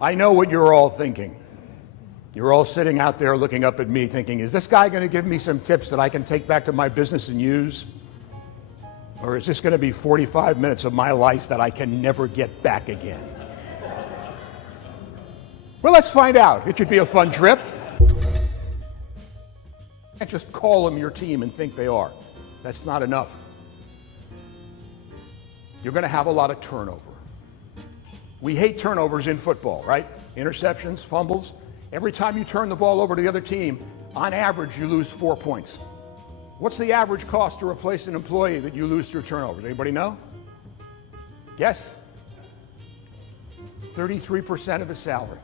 I know what you're all thinking. You're all sitting out there looking up at me thinking, is this guy going to give me some tips that I can take back to my business and use? Or is this going to be 45 minutes of my life that I can never get back again? Well, let's find out. It should be a fun trip. And just call them your team and think they are. That's not enough. You're going to have a lot of turnover. We hate turnovers in football, right? Interceptions, fumbles. Every time you turn the ball over to the other team, on average, you lose 4 points. What's the average cost to replace an employee that you lose through turnovers? Anybody know? Guess? 33% of his salary.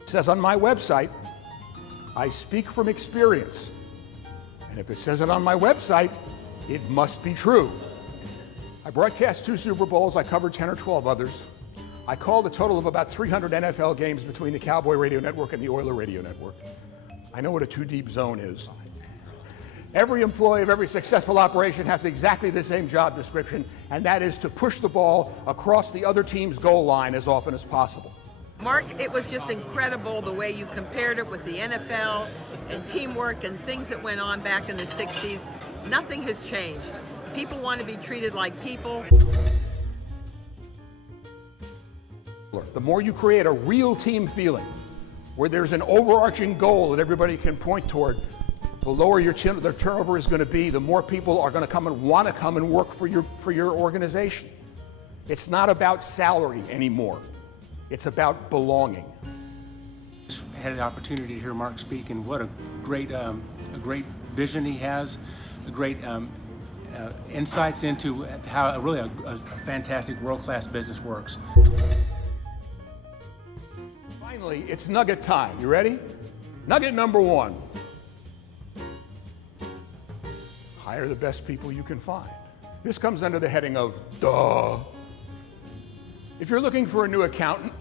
It says on my website, I speak from experience. And if it says it on my website, it must be true. I broadcast 2 Super Bowls. I covered 10 or 12 others. I called a total of about 300 NFL games between the Cowboy Radio Network and the Oiler Radio Network. I know what a two-deep zone is. Every employee of every successful operation has exactly the same job description, and that is to push the ball across the other team's goal line as often as possible. Mark, it was just incredible the way you compared it with the NFL and teamwork and things that went on back in the 60s. Nothing has changed. People want to be treated like people. The more you create a real team feeling, where there's an overarching goal that everybody can point toward, the lower their turnover is going to be, the more people are going to come and want to come and work for your organization. It's not about salary anymore. It's about belonging. I had an opportunity to hear Mark speak, and what a great vision he has, a great insights into how really a fantastic world-class business works. Finally, it's nugget time. You ready? Nugget number 1. Hire the best people you can find. This comes under the heading of duh. If you're looking for a new accountant,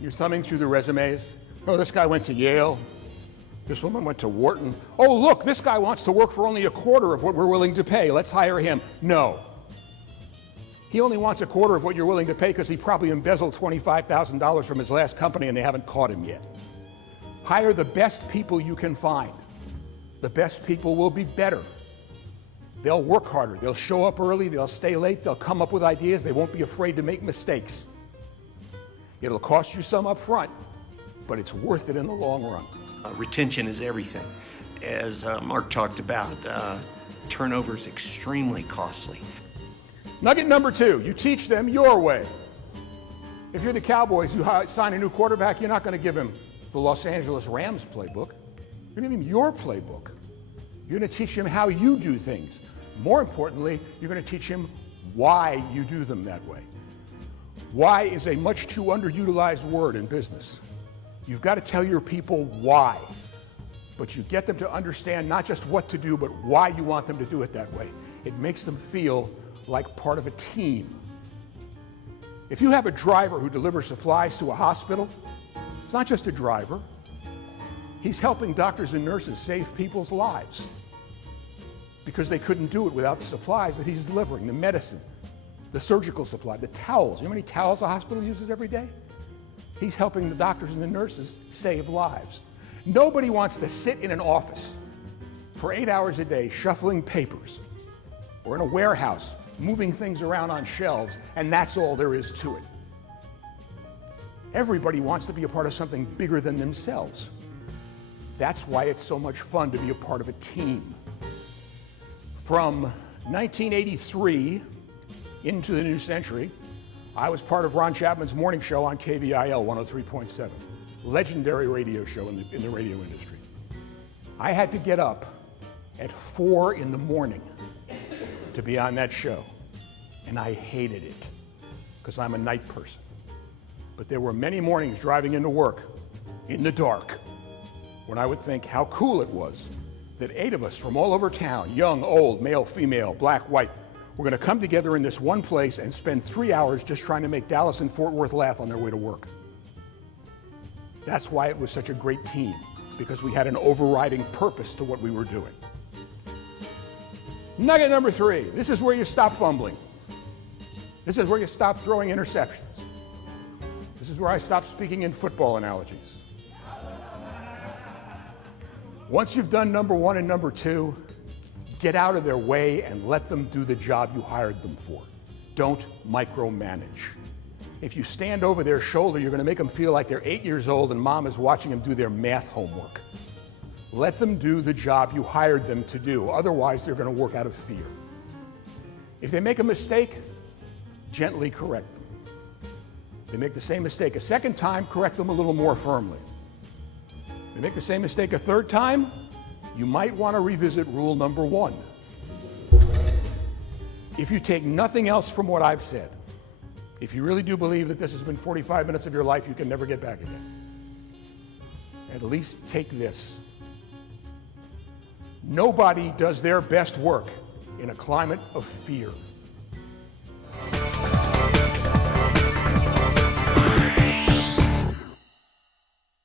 you're thumbing through the resumes. Oh, this guy went to Yale. This woman went to Wharton. Oh, look, this guy wants to work for only a quarter of what we're willing to pay. Let's hire him. No. He only wants a quarter of what you're willing to pay because he probably embezzled $25,000 from his last company and they haven't caught him yet. Hire the best people you can find. The best people will be better. They'll work harder. They'll show up early. They'll stay late. They'll come up with ideas. They won't be afraid to make mistakes. It'll cost you some up front, but it's worth it in the long run. Retention is everything. As Mark talked about, turnover is extremely costly. Nugget number 2, you teach them your way. If you're the Cowboys, you sign a new quarterback, you're not going to give him the Los Angeles Rams playbook. You're going to give him your playbook. You're going to teach him how you do things. More importantly, you're going to teach him why you do them that way. Why is a much too underutilized word in business. You've got to tell your people why. But you get them to understand not just what to do, but why you want them to do it that way. It makes them feel like part of a team. If you have a driver who delivers supplies to a hospital, it's not just a driver. He's helping doctors and nurses save people's lives because they couldn't do it without the supplies that he's delivering, the medicine, the surgical supply, the towels. You know how many towels a hospital uses every day? He's helping the doctors and the nurses save lives. Nobody wants to sit in an office for 8 hours a day shuffling papers, or in a warehouse moving things around on shelves, and that's all there is to it. Everybody wants to be a part of something bigger than themselves. That's why it's so much fun to be a part of a team. From 1983 into the new century, I was part of Ron Chapman's morning show on KVIL 103.7, legendary radio show in the radio industry. I had to get up at 4 in the morning to be on that show, and I hated it because I'm a night person. But there were many mornings driving into work in the dark when I would think how cool it was that 8 of us from all over town, young, old, male, female, black, white, were going to come together in this one place and spend 3 hours just trying to make Dallas and Fort Worth laugh on their way to work. That's why it was such a great team, because we had an overriding purpose to what we were doing. Nugget number 3, this is where you stop fumbling. This is where you stop throwing interceptions. This is where I stop speaking in football analogies. Once you've done number 1 and number 2, get out of their way and let them do the job you hired them for. Don't micromanage. If you stand over their shoulder, you're going to make them feel like they're 8 years old and mom is watching them do their math homework. Let them do the job you hired them to do. Otherwise, they're going to work out of fear. If they make a mistake, gently correct them. If they make the same mistake a second time, correct them a little more firmly. If they make the same mistake a third time, you might want to revisit rule number 1. If you take nothing else from what I've said, if you really do believe that this has been 45 minutes of your life you can never get back again, at least take this. Nobody does their best work in a climate of fear.